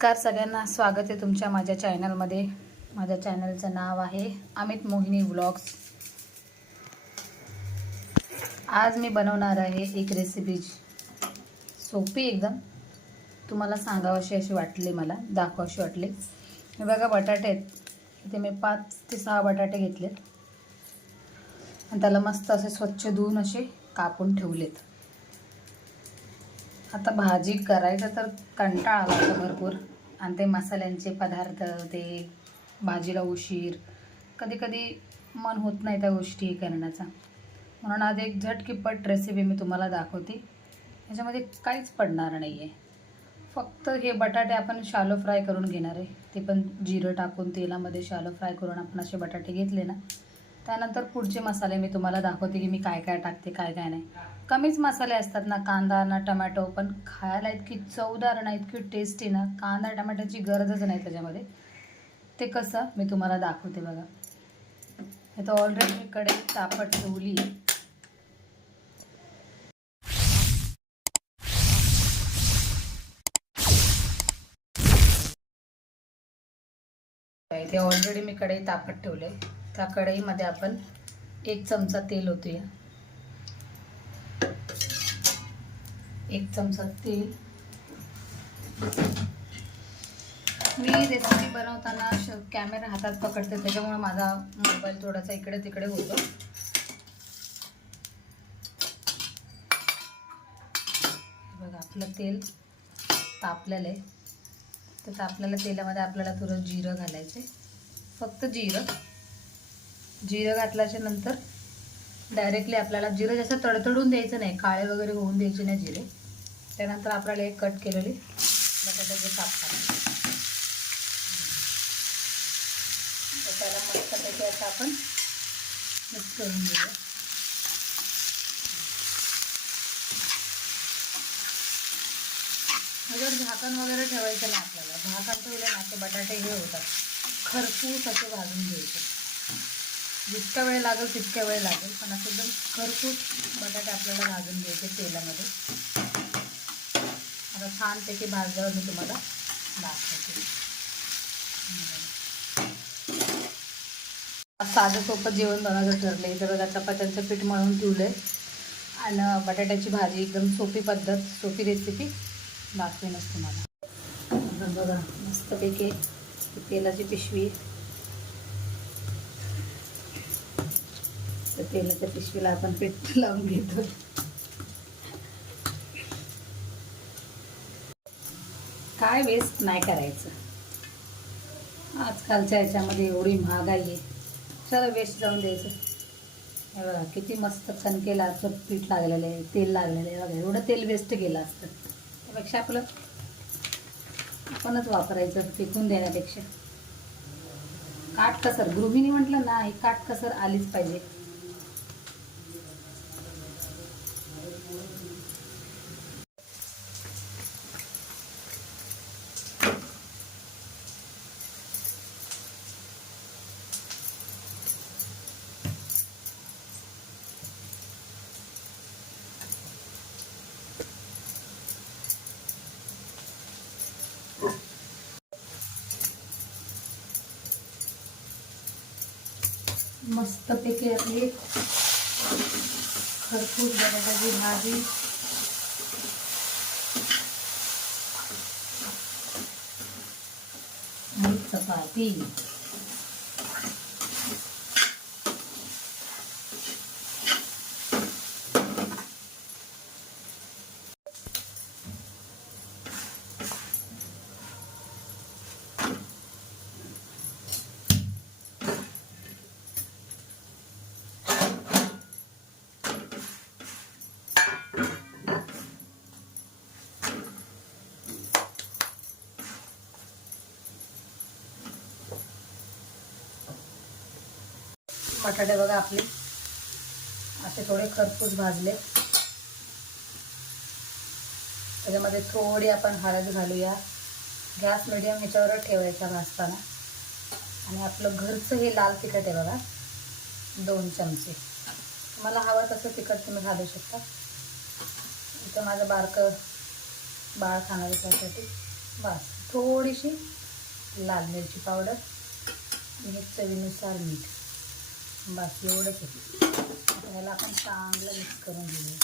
नमस्कार सगळ्यांना स्वागत आहे तुमच्या माझ्या चॅनलमध्ये. माझ्या चॅनलचं नाव आहे अमित मोहिनी व्लॉग्स. आज मी बनवणार आहे एक रेसिपी सोपी एकदम. तुम्हाला सांगावशी अशी वाटली मला दाखवाशी वाटली. हे बघा बटाटे आहेत. इथे मी पाच ते सहा बटाटे घेतलेत. आणि त्याला मस्त असे स्वच्छ धुवून असे कापून ठेवलेत. आता भाजी करायचं तर कंटाळा आला होता भरपूर. आणि ते मसाल्यांचे पदार्थ ते भाजीला उशीर. कधी कधी मन होत नाही त्या गोष्टी करण्याचा. म्हणून आज एक झटकीपट रेसिपी मी तुम्हाला दाखवते. ह्याच्यामध्ये काहीच पडणार नाही आहे फक्त हे बटाटे आपण शालो फ्राय करून घेणार आहे. ते पण जिरं टाकून तेलामध्ये शालो फ्राय करून आपण असे बटाटे घेतले ना. त्यानंतर पुढचे मसाले मी तुम्हाला दाखवते की मी काय काय टाकते काय काय नाही. कमीच मसाले असतात ना कांदा ना टमॅटो पण खायला इतकी चवदार ना इतकी टेस्टी ना कांदा टमॅटोची गरजच नाही त्याच्यामध्ये. ते कसं मी तुम्हाला दाखवते बघा. हे तर ऑलरेडी मी कडे तापट ठेवली. ते ऑलरेडी मी कढई तापत ठेवले. त्या कढईमध्ये आपण एक चमचा तेल ओतूया. एक चमचा तेल. मी रेसिपी बनवताना श- कॅमेरा हातात पकडते त्याच्यामुळे माझा मोबाईल थोडासा इकडे तिकडे होतो. बघा आपलं तेल तापलेलं आहे. तर तापलेल्या तेलामध्ये आपल्याला थोडं जिरं घालायचं फक्त जिरं. जिरं घातल्याच्या नंतर डायरेक्टली आपल्याला जिरं जास्त तडतडून द्यायचं नाही काळे वगैरे होऊन द्यायचे नाही जिरे. त्यानंतर आपल्याला एक कट केलेली बटाट्याचे काप करायचे तर त्याला मस्तपैकी असं आपण मिक्स करून घेऊया. अगर झाकण वगैरे ठेवायचं नाही आपल्याला झाकण ठेवलं ना ते बटाटे हे होतात. खरपूस असे भाजून घ्यायचे. जितका वेळ लागेल तितका वेळ लागेल. पण असं एकदम खरपूस बटाटे आपल्याला भाजून घ्यायचे तेलामध्ये. आता छानपैकी भाजल्यावर मी तुम्हाला दाखवते. साधं सोपं जेवण बनवायचं ठरलं इथं बघा चपात्यांचं पीठ मळून ठेवलं आहे आणि बटाट्याची भाजी एकदम सोपी पद्धत सोपी रेसिपी दाखवेनच तुम्हाला. बघा मस्तपैकी तेलाची पिशवी. तर तेलाच्या पिशवीला आपण पीठ लावून घेतो. काय वेस्ट नाही करायचं. आजकालच्या ह्याच्यामध्ये एवढी महागाई आहे. चला वेस्ट जाऊन द्यायचं. हे बघा किती मस्त कणकेला आपलं पीठ लागलेलं आहे तेल लागलेलं आहे. बघा एवढं तेल वेस्ट गेलं असतं. त्यापेक्षा आपलं आपणच वापरायचं फेकून देण्यापेक्षा. काटकसर गृहिणी म्हटलं ना ही काटकसर आलीच पाहिजे. मस्तपैकी आपली खरपूस बटाट्याची भाजी आणि चपाती बटाटे बघा आपले. असे थोडे खरपूस भाजले. त्याच्यामध्ये थोडी आपण हळद घालूया. गॅस मिडियम ह्याच्यावर ठेवायचा भाजताना. आणि आपलं घरचं हे लाल तिखट आहे बघा. दोन चमचे. मला हवं तसं तिखट तुम्ही घालू शकता. इथं माझं बारकं बाळ खाणार त्यासाठी. बस. थोडीशी लाल मिरची पावडर. आणि चवीनुसार मीठ. बस एवढंच आहे. आता याला आपण चांगलं मिक्स करून घेऊ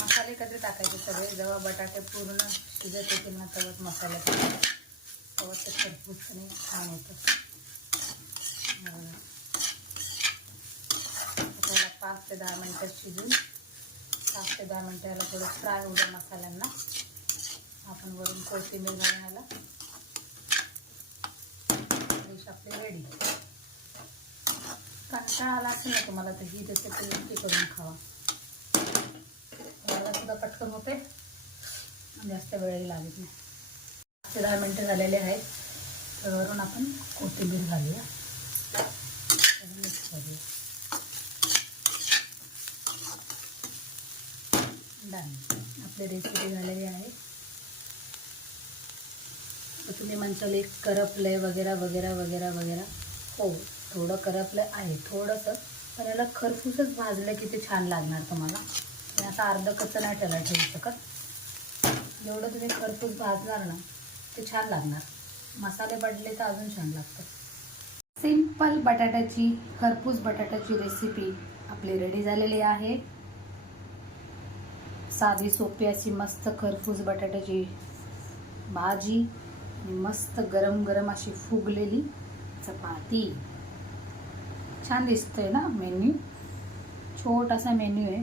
मसाले कधी टाकायचे सगळे. जेव्हा बटाटे पूर्ण शिजत येतील ना तेव्हाच मसाले टाकायचे. तेव्हा ते खरपूसपणे छान होतं. त्याला पाच ते दहा मिनटं शिजून पाच ते दहा मिनटं याला थोडं फ्राय होऊ मसाल्यांना. आपण वरून कोथिंबीर घालून याला डिश आपली रेडी. कंटाळा आला असेल ना तुम्हाला तर ही रेसिपी नक्की करून खावा. मला सुद्धा पटकन होते. जास्त वेळही लागत नाही. पाच ते दहा मिनटं झालेले आहेत. तर वरून आपण कोथिंबीर घालूया त्याला मिक्स करूया डन आपली रेसिपी झालेली आहे तर तुम्ही एक करपलंय वगैरे वगैरे वगैरे वगैरे. हो थोडं करपलं आहे थोडंसं. पण याला खरपूसच भाजलं की ते छान लागणार तुम्हाला. आणि असं अर्ध कच्चं नाही त्याला ठेवू शकत. जेवढं तुम्ही खरपूस भाजणार ना ते छान लागणार. मसाले पडले तर अजून छान लागतं सिंपल बटाट्याची खरपूस बटाट्याची रेसिपी आपली रेडी झालेली आहे. साधी सोपी अशी मस्त खरपूस बटाट्याची भाजी. मस्त गरम गरम अशी फुगलेली चपाती. छान दिसतंय ना मेन्यू? छोटासा मेन्यू आहे.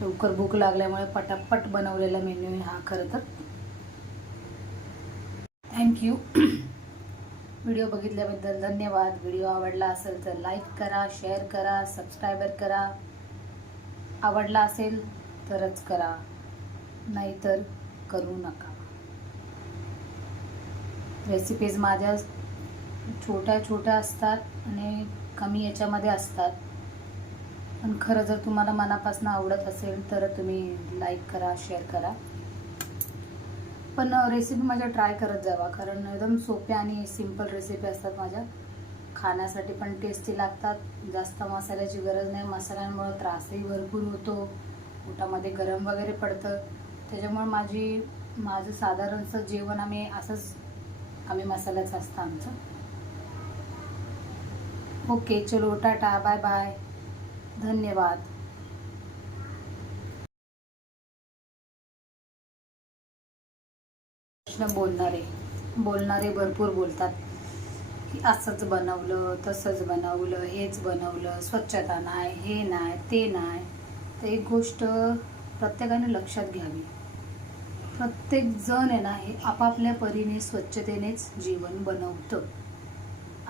लवकर भूक लागल्यामुळे पटापट बनवलेला मेन्यू आहे हा खरं तर. थँक्यू व्हिडिओ बघितल्याबद्दल धन्यवाद. व्हिडिओ आवडला असेल तर लाईक करा शेअर करा सबस्क्रायबर करा. आवडला असेल तरच करा. नाहीतर करू नका. रेसिपीज माझ्या छोट्या छोट्या असतात आणि कमी याच्यामध्ये असतात. पण खरं जर तुम्हाला मनापासून आवडत असेल तर तुम्ही लाईक करा शेअर करा. पण रेसिपी माझ्या ट्राय करत जावा. कारण एकदम सोप्या आणि सिंपल रेसिपी असतात माझ्या. खाण्यासाठी पण टेस्टी लागतात. जास्त मसाल्याची गरज नाही. मसाल्यांमुळे त्रासही भरपूर होतो. पोटामध्ये गरम वगैरे पडतं. त्याच्यामुळे माझी माझं साधारणचं जेवण आम्ही असंच आम्ही मसाल्याचं असतं आमचं. ओके चलो टाटा बाय बाय. धन्यवाद. प्रश्न बोलणारे बोलणारे भरपूर बोलतात. की असंच बनवलं तसंच बनवलं हेच बनवलं स्वच्छता नाही हे नाही ते नाही. तर एक गोष्ट प्रत्येकाने लक्षात घ्यावी. प्रत्येक जण आहे ना हे आपापल्या परीने स्वच्छतेनेच जीवन बनवतं.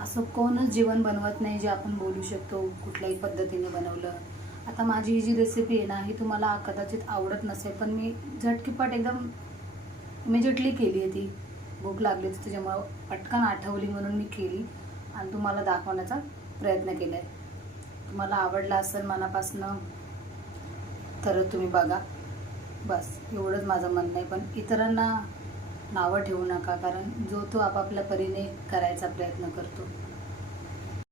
असं कोणच जेवण बनवत नाही जे आपण बोलू शकतो कुठल्याही पद्धतीने बनवलं. आता माझी ही जी रेसिपी आहे ना ही तुम्हाला कदाचित आवडत नसेल पण मी झटकीपट एकदम इमिजिएटली केली आहे ती. भूक लागली होती त्याच्यामुळं पटकन आठवली म्हणून मी केली आणि तुम्हाला दाखवण्याचा प्रयत्न केला आहे तुम्हाला आवडला असेल मनापासनं तर तुम्ही बघा. बस एवढंच माझं म्हणणं आहे. पण इतरांना नावं ठेवू नका कारण जो तो आपापल्या परीने करायचा प्रयत्न करतो.